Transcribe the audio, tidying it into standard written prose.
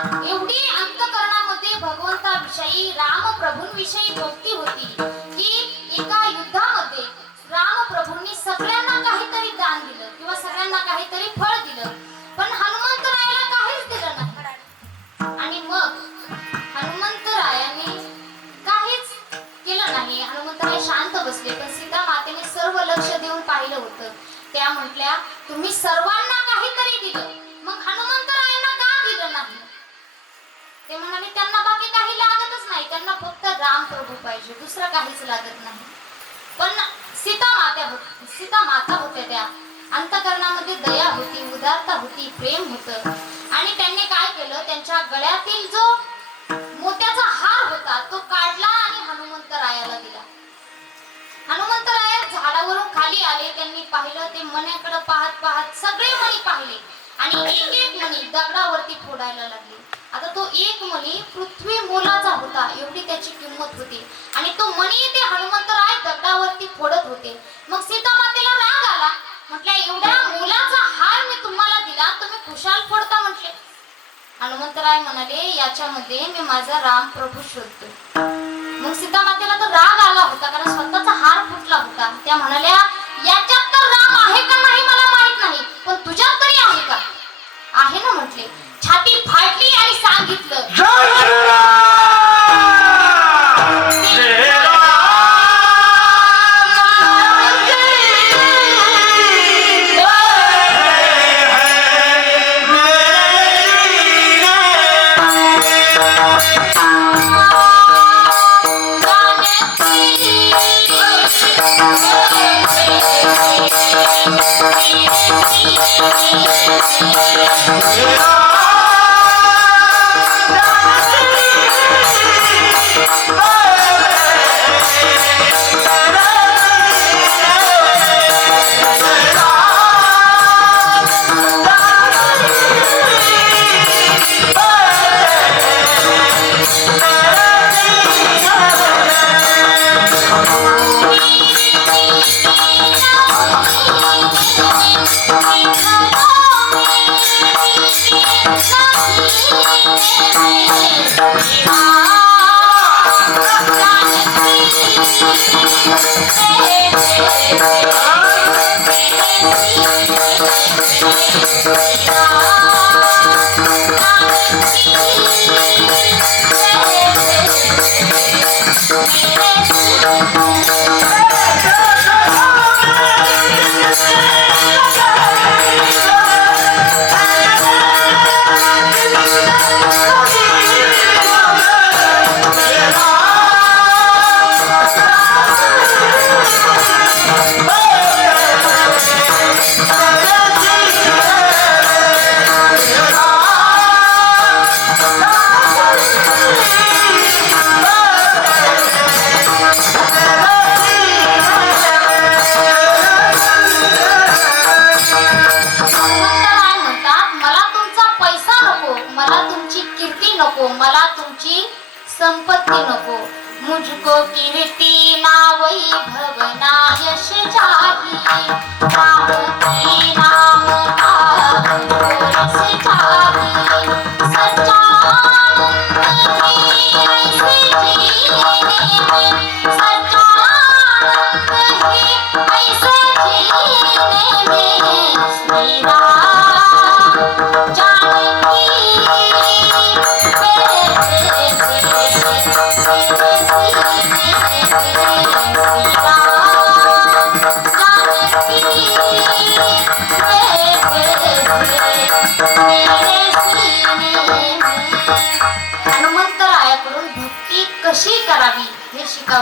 एवढी अंतःकरणामध्ये भगवंताविषयी रामप्रभूंविषयी भक्ती होती की एका युद्धामध्ये रामप्रभूंनी सगळ्यांना काहीतरी दान दिलं किंवा सगळ्यांना काहीतरी फळ दिलं, पण हनुमंतरायाला काहीच दिलं नाही. आणि मग हनुमंतरायाने काहीच केलं नाही. हनुमंतराय शांत बसले, पण सीता मातेने सर्व लक्ष देऊन पाहिलं होतं. त्या म्हटल्या, तुम्ही सर्वांना काहीतरी दिलं, मग हनुमंतरायांना का दिलं नाही? ते म्हणाले, त्यांना बाकी काही लागतच नाही, त्यांना फक्त राम प्रभू पाहिजे, दुसरं काहीच लागत नाही. पण सीता माता होत्या, त्या अंतःकरणामध्ये दया होती, उदारता होती, प्रेम होतं. आणि त्यांनी काय केलं, त्यांच्या गळ्यातील जो मोत्याचा हार होता तो काढला आणि हनुमंतरायाला दिला. हनुमंतराय झाडावरून खाली आले, त्यांनी पाहिलं, ते मण्याकडे पाहत पाहत सगळे मणी पाहिले आणि एक एक मणी दगडावरती फोडायला लागले. आता तो एक मणी पृथ्वी मोलाचा होता, एवढी त्याची किंमत होती. आणि तो मणी ते हनुमंतराय दगडावरती फोडत होते. मग सीता मातेला राग आला, म्हटल्या, एवढ्या मोलाचा हार मी तुम्हाला दिला, तुम्ही खुशाल फोडता म्हटले. हनुमंतराय म्हणाले, याच्यामध्ये मी माझा राम प्रभू शोधतो. मग सीता मातेला तर राग आला होता, कारण स्वतःचा हार फुटला होता. त्या म्हणाल्या, याच्यात तर राम आहे का नाही मला माहित नाही, पण तुझ्यात तरी आहे का? आहे ना म्हटले. छाती फाटली आणि सांगितलं, मला तुमची संपत्ती नको. मुझको कीर्ति ना वैभव ना यश चाहिए, नाम की नाम का रस चाहिए. सच्चा आनंद ही ऐसे जीने में, सच्चा आनंद ही ऐसे जीने में. श्री राम जानकी हनुमंतरायाकडून भक्ती कशी करावी हे शिकावं.